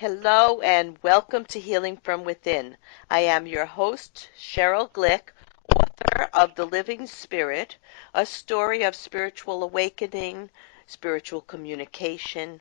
Hello and welcome to Healing from Within. I am your host, Sheryl Glick, author of The Living Spirit, a story of spiritual awakening, spiritual communication,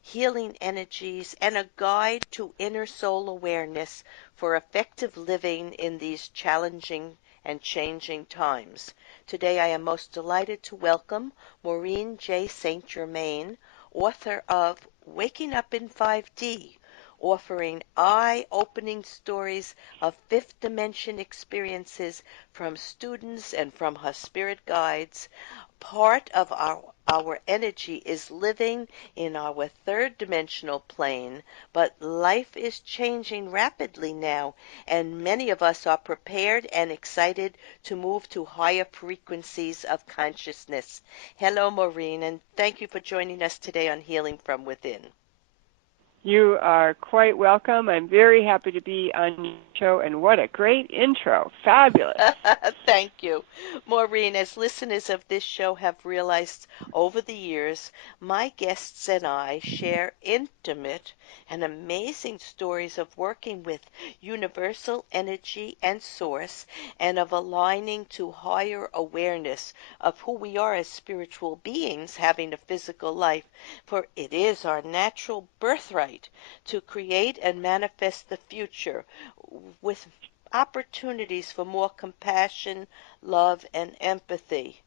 healing energies, and a guide to inner soul awareness for effective living in these challenging and changing times. Today I am most delighted to welcome Maureen J. Germain, author of Waking Up in 5D, offering eye-opening stories of fifth dimension experiences from students and from her spirit guides. Part of our energy is living in our third dimensional plane, but life is changing rapidly now, and many of us are prepared and excited to move to higher frequencies of consciousness. Hello, Maureen, and thank you for joining us today on Healing from Within. You are quite welcome. I'm very happy to be on your show, and what a great intro. Fabulous. Thank you. Maureen, as listeners of this show have realized over the years, my guests and I share intimate and amazing stories of working with universal energy and source and of aligning to higher awareness of who we are as spiritual beings having a physical life, for it is our natural birthright to create and manifest the future with opportunities for more compassion, love, and empathy.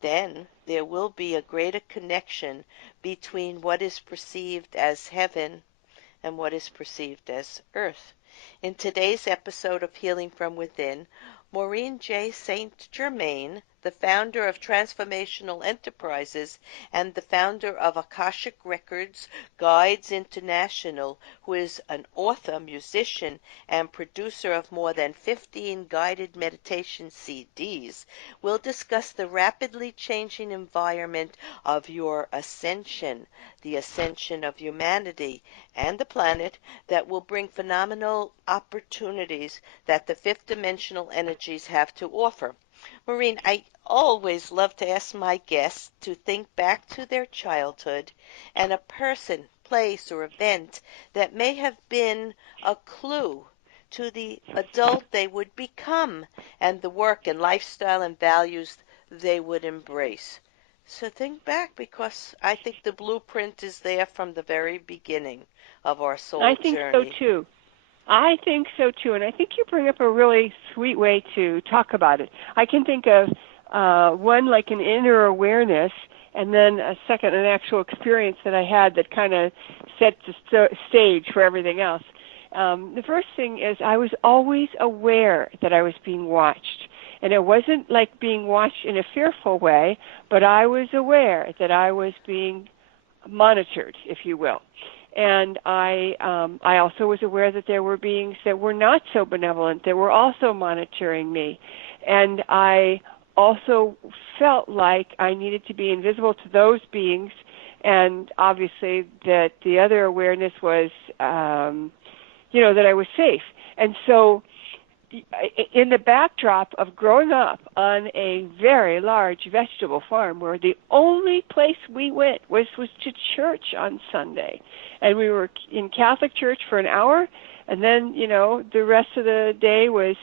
Then there will be a greater connection between what is perceived as heaven and what is perceived as earth. In today's episode of Healing from Within, Maureen J. Germain, the founder of Transformational Enterprises and the founder of Akashic Records Guides International, who is an author, musician, and producer of more than 15 guided meditation CDs, will discuss the rapidly changing environment of your ascension, the ascension of humanity and the planet, that will bring phenomenal opportunities that the fifth dimensional energies have to offer. Maureen, I always love to ask my guests to think back to their childhood and a person, place, or event that may have been a clue to the adult they would become and the work and lifestyle and values they would embrace. So think back, because I think the blueprint is there from the very beginning of our soul I think so journey. too. I think so too, and I think you bring up a really sweet way to talk about it. I can think of one like an inner awareness, and then a second, an actual experience that I had that kind of set the stage for everything else. The first thing is I was always aware that I was being watched. And it wasn't like being watched in a fearful way, but I was aware that I was being monitored, if you will. And I also was aware that there were beings that were not so benevolent, that were also monitoring me. And I also felt like I needed to be invisible to those beings, and obviously that the other awareness was, that I was safe. And so in the backdrop of growing up on a very large vegetable farm where the only place we went was to church on Sunday, and we were in Catholic church for an hour, and then, the rest of the day was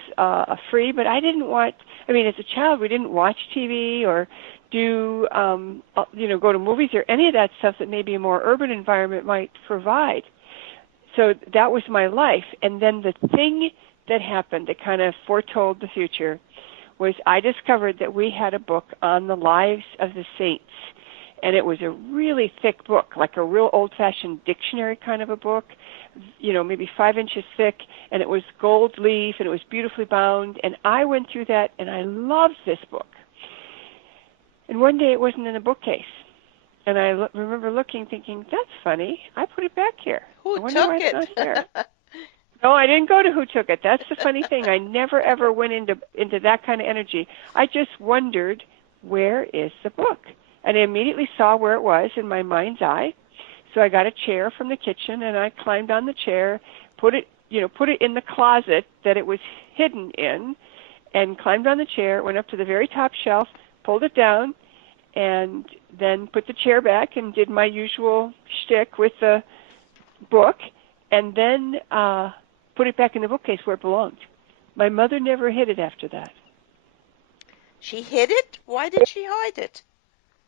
free, but I didn't watch, as a child, we didn't watch TV or do, go to movies or any of that stuff that maybe a more urban environment might provide. So that was my life. And then the thing that happened that kind of foretold the future was I discovered that we had a book on the lives of the saints. And it was a really thick book, like a real old-fashioned dictionary kind of a book, maybe 5 inches thick, and it was gold leaf, and it was beautifully bound. And I went through that, and I loved this book. And one day it wasn't in a bookcase. And I remember looking, thinking, that's funny. I put it back here. Who I wonder took why it? it's not there. No, I didn't go to who took it. That's the funny thing. I never, ever went into that kind of energy. I just wondered, where is the book? And I immediately saw where it was in my mind's eye. So I got a chair from the kitchen, and I climbed on the chair, put it in the closet that it was hidden in, and climbed on the chair, went up to the very top shelf, pulled it down, and then put the chair back and did my usual shtick with the book. and then put it back in the bookcase where it belonged. My mother never hid it after that. She hid it? Why did she hide it?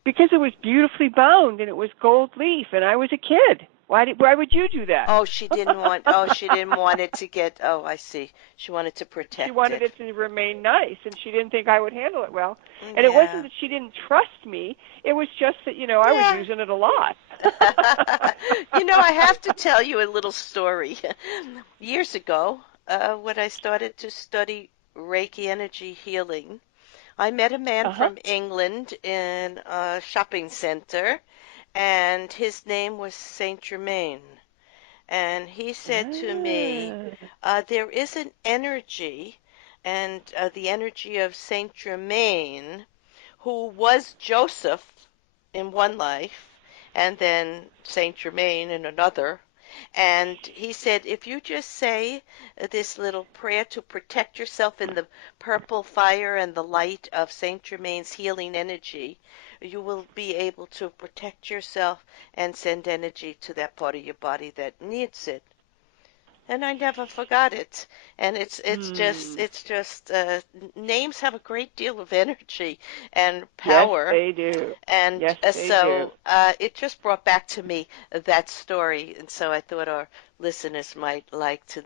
Because it was beautifully bound and it was gold leaf and I was a kid. Why would you do that? She didn't want it to get, oh, I see. She wanted to She protect wanted it. it to remain nice and she didn't think I would handle it well. And it wasn't Yeah. that she didn't trust me. It was just that, I was Yeah. using it a lot. I have to tell you a little story. Years ago, when I started to study Reiki energy healing, I met a man Uh-huh. from England in a shopping center, and his name was Saint Germain. And he said to me, Ah. there is an energy, and the energy of Saint Germain, who was Joseph in one life, and then Saint Germain in another. And he said, if you just say this little prayer to protect yourself in the purple fire and the light of Saint Germain's healing energy, you will be able to protect yourself and send energy to that part of your body that needs it. And I never forgot it. And Hmm. it's just names have a great deal of energy and Yes, power. they do. And Yes, they do. so it just brought back to me that story, and so I thought our listeners might like to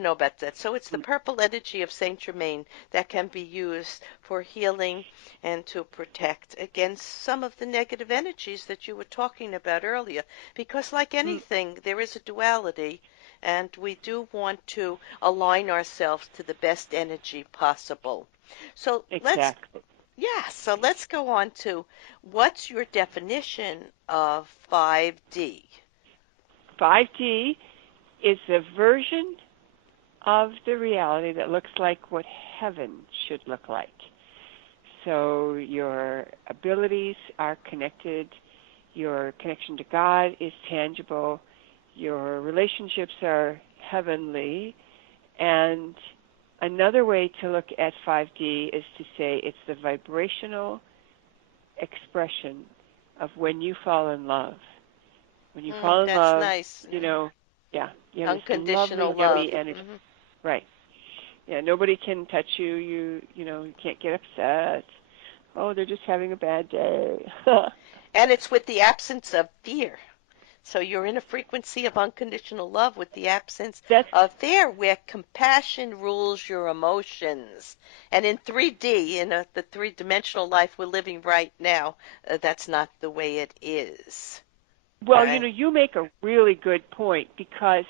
know about that. So it's the Mm, purple energy of Saint Germain that can be used for healing and to protect against some of the negative energies that you were talking about earlier. Because like mm, anything, there is a duality, and we do want to align ourselves to the best energy possible. So exactly. let's go on to what's your definition of 5D? 5D is a version of the reality that looks like what heaven should look like. So your abilities are connected, your connection to God is tangible, your relationships are heavenly, and another way to look at 5D is to say it's the vibrational expression of when you fall in love. When you fall in That's love, nice. yeah, you have this lovely, Unconditional love. lovely energy. Hmm. Right. Yeah, nobody can touch you. You can't get upset. Oh, they're just having a bad day. And it's with the absence of fear. So you're in a frequency of unconditional love with the absence That's of fear, where compassion rules your emotions. And in 3D, in the three-dimensional life we're living right now, that's not the way it is. well, Okay? you make a really good point because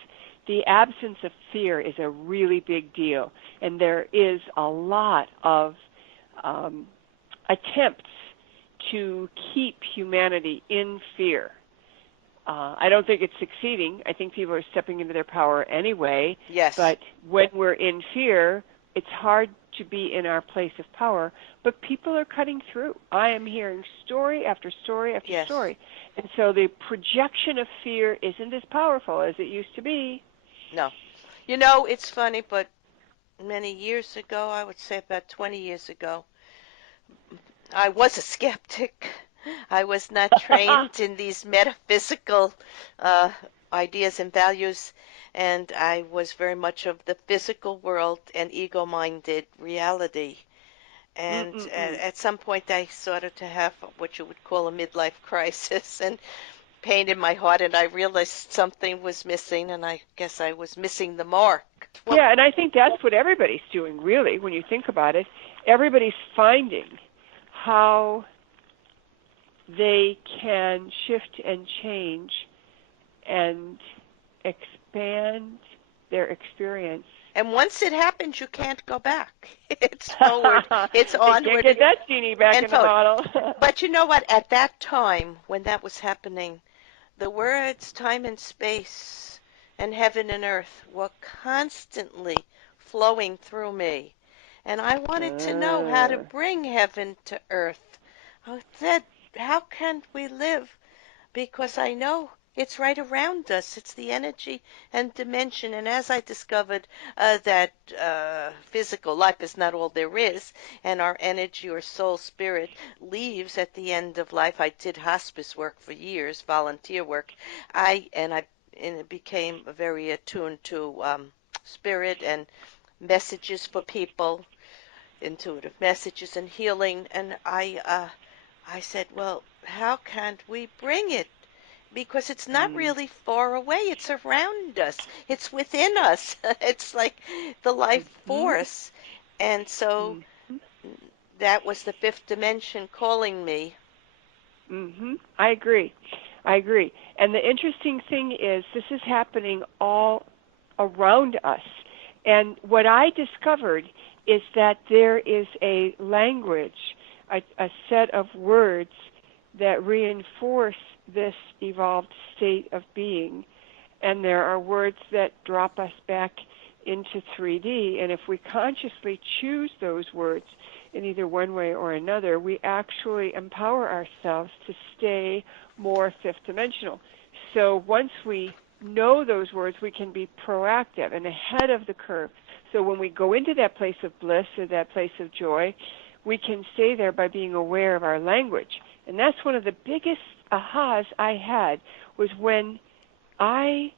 the absence of fear is a really big deal, and there is a lot of um, attempts to keep humanity in fear. I don't think it's succeeding. I think people are stepping into their power anyway. Yes. But when we're in fear, it's hard to be in our place of power. But people are cutting through. I am hearing story after story after Yes. story. And so the projection of fear isn't as powerful as it used to be. No. It's funny, but many years ago, I would say about 20 years ago, I was a skeptic. I was not trained in these metaphysical uh, ideas and values, and I was very much of the physical world and ego-minded reality. And Mm-mm-mm. at some point, I started to have what you would call a midlife crisis and pain in my heart, and I realized something was missing, and I guess I was missing the mark. Well, Yeah, and I think that's what everybody's doing, really, when you think about it. Everybody's finding how they can shift and change and expand their experience. and once it happens, you can't go back. It's forward, it's You can't onward get that genie back and in the forward. bottle. But you know what? At that time, when that was happening, the words time and space and heaven and earth were constantly flowing through me. And I wanted to know how to Ah, bring heaven to earth. I said, how can we live? Because I know it's right around us. It's the energy and dimension. And as I discovered that physical life is not all there is, and our energy or soul spirit leaves at the end of life. I did hospice work for years, volunteer work. I and it became very attuned to spirit and messages for people, intuitive messages and healing. And I said, well, how can't we bring it? Because it's not Mm. really far away. It's around us. It's within us. It's like the life Mhm. force. And so Mhm. that was the fifth dimension calling me. Mhm. I agree. I agree. And the interesting thing is this is happening all around us. And what I discovered is that there is a language, a set of words that reinforce this evolved state of being. And there are words that drop us back into 3D. And if we consciously choose those words in either one way or another, we actually empower ourselves to stay more fifth dimensional. So once we know those words, we can be proactive and ahead of the curve. So when we go into that place of bliss or that place of joy, we can stay there by being aware of our language. And that's one of the biggest ahas I had was when I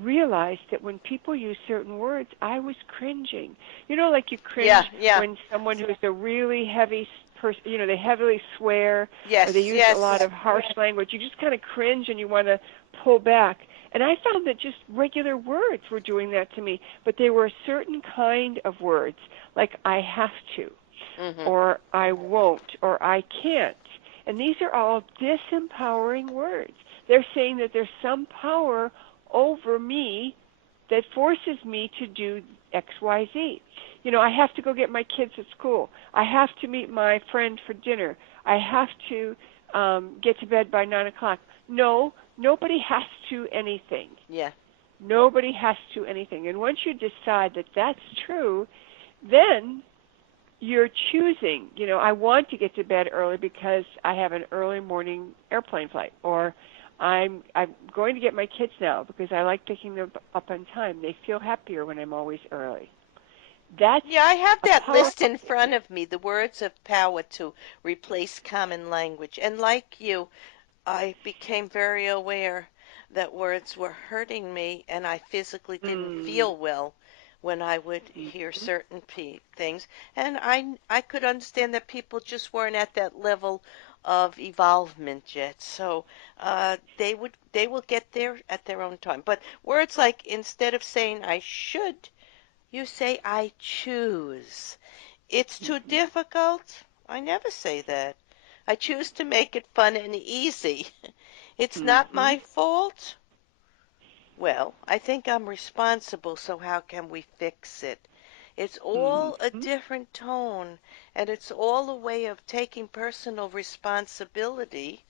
realized that when people use certain words, I was cringing. You know, like you cringe Yeah, yeah. when someone who's a really heavy person, you know, they heavily swear or they Yes, use a lot yes. of harsh language. You just kind of cringe and you want to pull back. And I found that just regular words were doing that to me, but they were a certain kind of words, like I have to, Mhm. or I won't, or I can't. And these are all disempowering words. They're saying that there's some power over me that forces me to do X, Y, Z. You know, I have to go get my kids at school. I have to meet my friend for dinner. I have to get to bed by 9 o'clock. No, nobody has to anything. Yeah. Nobody has to anything. And once you decide that that's true, then you're choosing, you know, I want to get to bed early because I have an early morning airplane flight, or I'm going to get my kids now because I like picking them up on time. They feel happier when I'm always early. That's Yeah, I have a that list powerful in front of me, the words of power to replace common language. And like you, I became very aware that words were hurting me and I physically didn't mm, feel well when I would hear mm-hmm, certain things. And I could understand that people just weren't at that level of evolvement yet. So they will get there at their own time. But words like instead of saying I should, you say I choose. It's too mm-hmm, difficult. I never say that. I choose to make it fun and easy. It's not mm-hmm, my fault. Well, I think I'm responsible, so how can we fix it? It's all a mm-hmm. different tone, and it's all a way of taking personal responsibility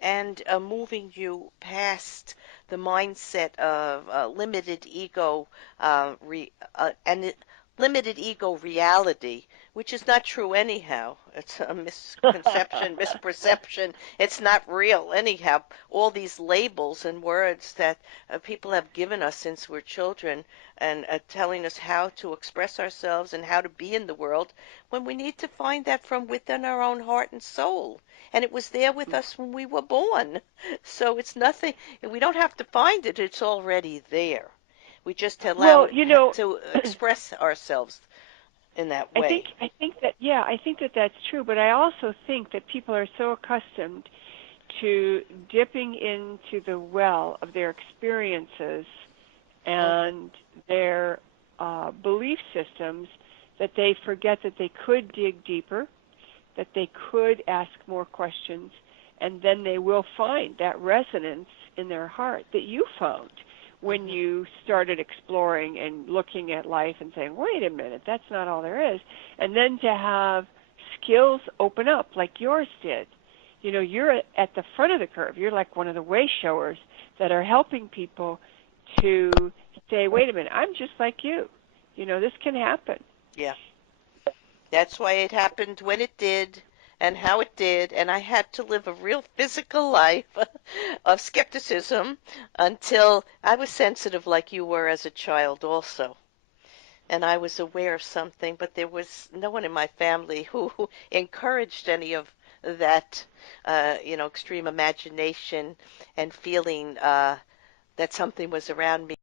and moving you past the mindset of limited ego and limited ego reality, which is not true anyhow. It's a misconception, misperception. It's not real anyhow. All these labels and words that people have given us since we're children and telling us how to express ourselves and how to be in the world when we need to find that from within our own heart and soul. And it was there with us when we were born. So it's nothing, we don't have to find it, it's already there. We just allow Well, it you know, to express ourselves in that way. I think that yeah, I think that that's true, but I also think that people are so accustomed to dipping into the well of their experiences Hmm. and their belief systems that they forget that they could dig deeper, that they could ask more questions, and then they will find that resonance in their heart that you found when Hmm. you started exploring and looking at life and saying, wait a minute, that's not all there is. And then to have skills open up like yours did. You know, you're at the front of the curve. You're like one of the way showers that are helping people to say, wait a minute, I'm just like you. You know, this can happen. Yeah. That's why it happened when it did and how it did. And I had to live a real physical life of skepticism until I was sensitive like you were as a child also. And I was aware of something, but there was no one in my family who encouraged any of that, extreme imagination and feeling that something was around me.